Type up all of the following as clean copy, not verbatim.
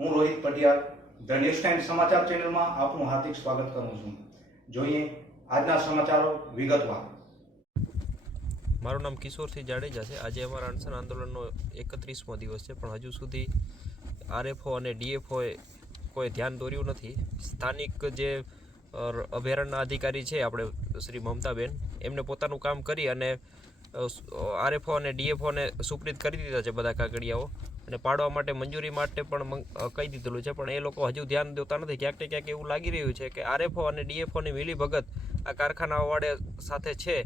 હું Rohit Patiyar the news time સમાચાર ચેનલમાં આપનું હાર્દિક સ્વાગત કરું છું। જોઈએ આજના સમાચારો વિગતવાર। મારું નામ કિશોરસિંહ જાડેજા છે। આજે અમારા અનશન આંદોલનનો 31મો દિવસ છે, પણ હજુ સુધી આરએફઓ અને ડીએફઓએ કોઈ ધ્યાન દોર્યું નથી। સ્થાનિક જે અભયારણ્યના અધિકારી છે આપણે શ્રી મમતાબેન, એમને પોતાનું કામ કરી અને આરએફઓ અને ડીએફઓને સુપ્રીત કરી દીધા છે બધા કાગળિયાઓ, અને પાડવા માટે મંજૂરી માટે પણ કહી દીધેલું છે, પણ એ લોકો હજુ ધ્યાન દેતા નથી। ક્યાંક ને ક્યાંક એવું લાગી રહ્યું છે કે આરએફઓ અને ડીએફઓની મિલીભગત આ કારખાનાવાળા સાથે છે,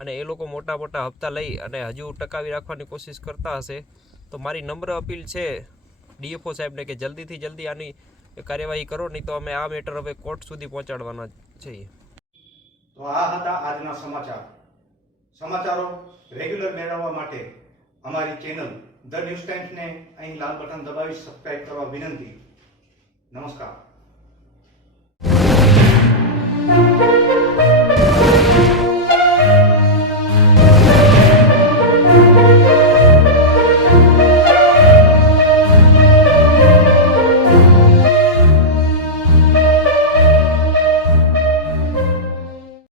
અને એ લોકો મોટા મોટા હપ્તા લઈ અને હજુ ટકાવી રાખવાની કોશિશ કરતા હશે। તો મારી નમ્ર અપીલ છે ડીએફઓ સાહેબને કે જલ્દીથી જલ્દી આની કાર્યવાહી કરો, નહીં તો અમે આ મેટર હવે કોર્ટ સુધી પહોંચાડવાના છીએ। તો આ હતા આજના સમાચારો રેગ્યુલર મેળવવા માટે અમારી ચેનલ ધ ન્યૂઝ ટાઈમ્સને અહીં લાલ બટન દબાવી સબસ્ક્રાઇબ કરવા વિનંતી। નમસ્કાર।